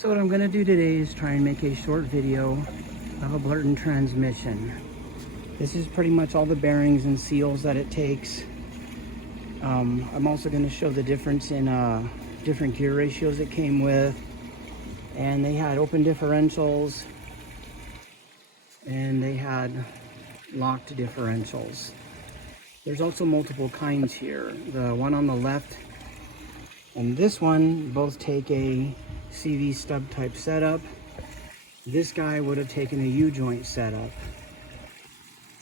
So what I'm going to do today is try and make a short video of a Blurton transmission. This is pretty much all the bearings and seals that it takes. I'm also going to show the difference in different gear ratios it came with. And they had open differentials and they had locked differentials. There's also multiple kinds here. The one on the left and this one both take a CV stub type setup. This guy would have taken a U-joint setup.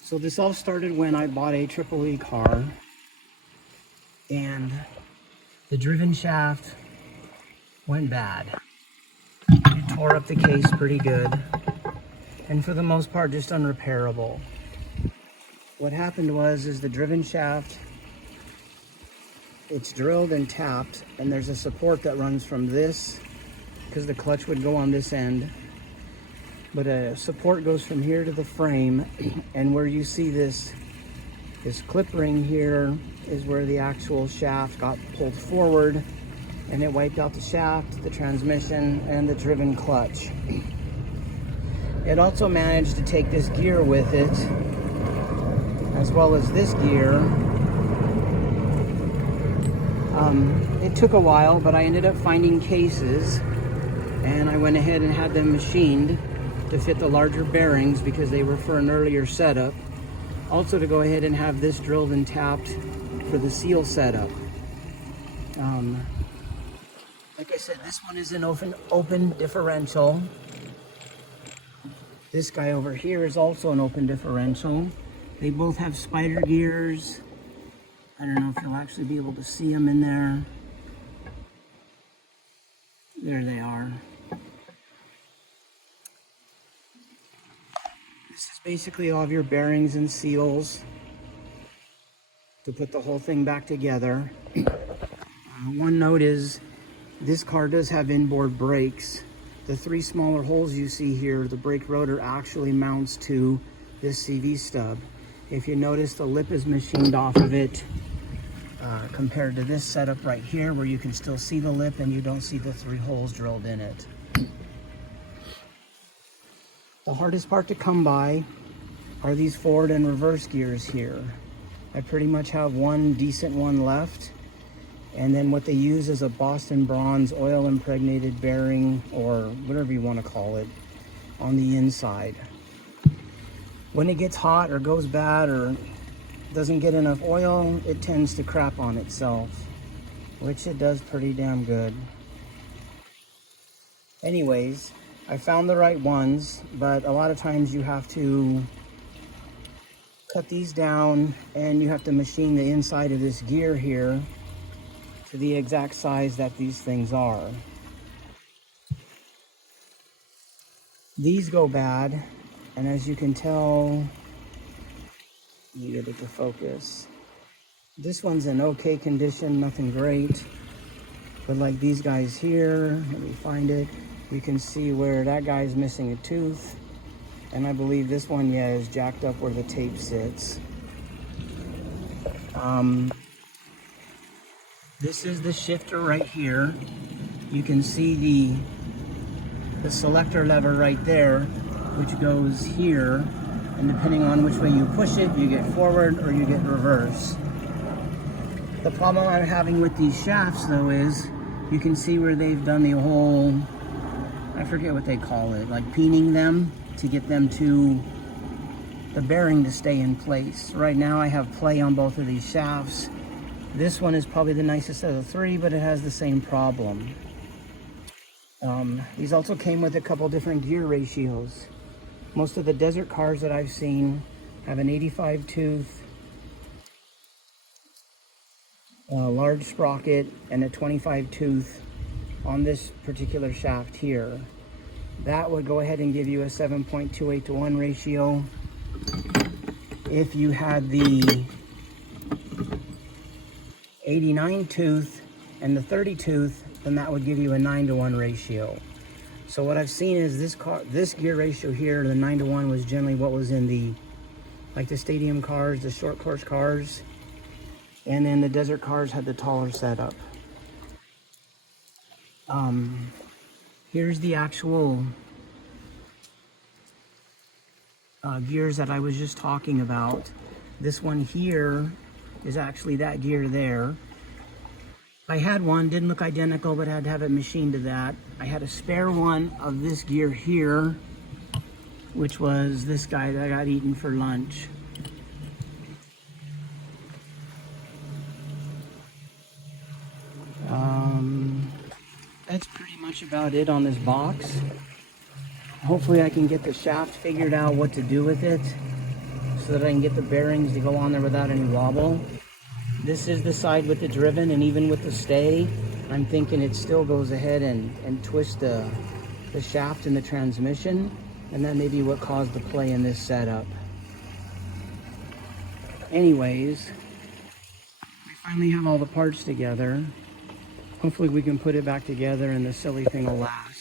So this all started when I bought a Triple E car, and the driven shaft went bad. It tore up the case pretty good, and for the most part just unrepairable. What happened was the driven shaft, it's drilled and tapped, and there's a support that runs from this, because the clutch would go on this end, but a support goes from here to the frame, and where you see this clip ring here is where the actual shaft got pulled forward, and it wiped out the shaft, the transmission, and the driven clutch. It also managed to take this gear with it, as well as this gear. It took a while, but I ended up finding cases, and I went ahead and had them machined to fit the larger bearings because they were for an earlier setup. Also to go ahead and have this drilled and tapped for the seal setup. Like I said, this one is an open differential. This guy over here is also an open differential. They both have spider gears. I don't know if you'll actually be able to see them in there. There they are. This is basically all of your bearings and seals to put the whole thing back together. One note is this car does have inboard brakes. The three smaller holes you see here, the brake rotor actually mounts to this CV stub. If you notice, the lip is machined off of it compared to this setup right here where you can still see the lip and you don't see the three holes drilled in it. The hardest part to come by are these forward and reverse gears here. I pretty much have one decent one left, and then what they use is a Boston bronze oil impregnated bearing, or whatever you want to call it, on the inside. When it gets hot or goes bad or doesn't get enough oil, it tends to crap on itself, which it does pretty damn good. Anyways, I found the right ones, but a lot of times you have to cut these down and you have to machine the inside of this gear here to the exact size that these things are. These go bad, and as you can tell, you get it to focus. This one's in okay condition, nothing great, but like these guys here, let me find it. You can see where that guy's missing a tooth, and I believe this one, yeah, is jacked up where the tape sits. This is the shifter right here. You can see the selector lever right there, which goes here, and depending on which way you push it, you get forward or you get reverse. The problem I'm having with these shafts though is you can see where they've done the whole, I forget what they call it, like peening them to get them to the bearing to stay in place. Right now I have play on both of these shafts. This one is probably the nicest of the three, but it has the same problem. These also came with a couple different gear ratios. Most of the desert cars that I've seen have an 85 tooth, large sprocket, and a 25 tooth on this particular shaft here. That would go ahead and give you a 7.28 to 1 ratio. If you had the 89 tooth and the 30 tooth, then that would give you a 9 to 1 ratio. So what I've seen is this gear ratio here, the 9 to 1, was generally what was in the, like the stadium cars, the short course cars, and then the desert cars had the taller setup. Here's the actual gears that I was just talking about. This one here is actually that gear there. I had one, didn't look identical, but had to have it machined to that. I had a spare one of this gear here, which was this guy that I got eaten for lunch. That's pretty much about it on this box. Hopefully I can get the shaft figured out what to do with it so that I can get the bearings to go on there without any wobble. This is the side with the driven, and even with the stay, I'm thinking it still goes ahead and twists the shaft in the transmission, and that may be what caused the play in this setup. Anyways, we finally have all the parts together. Hopefully we can put it back together and the silly thing will last.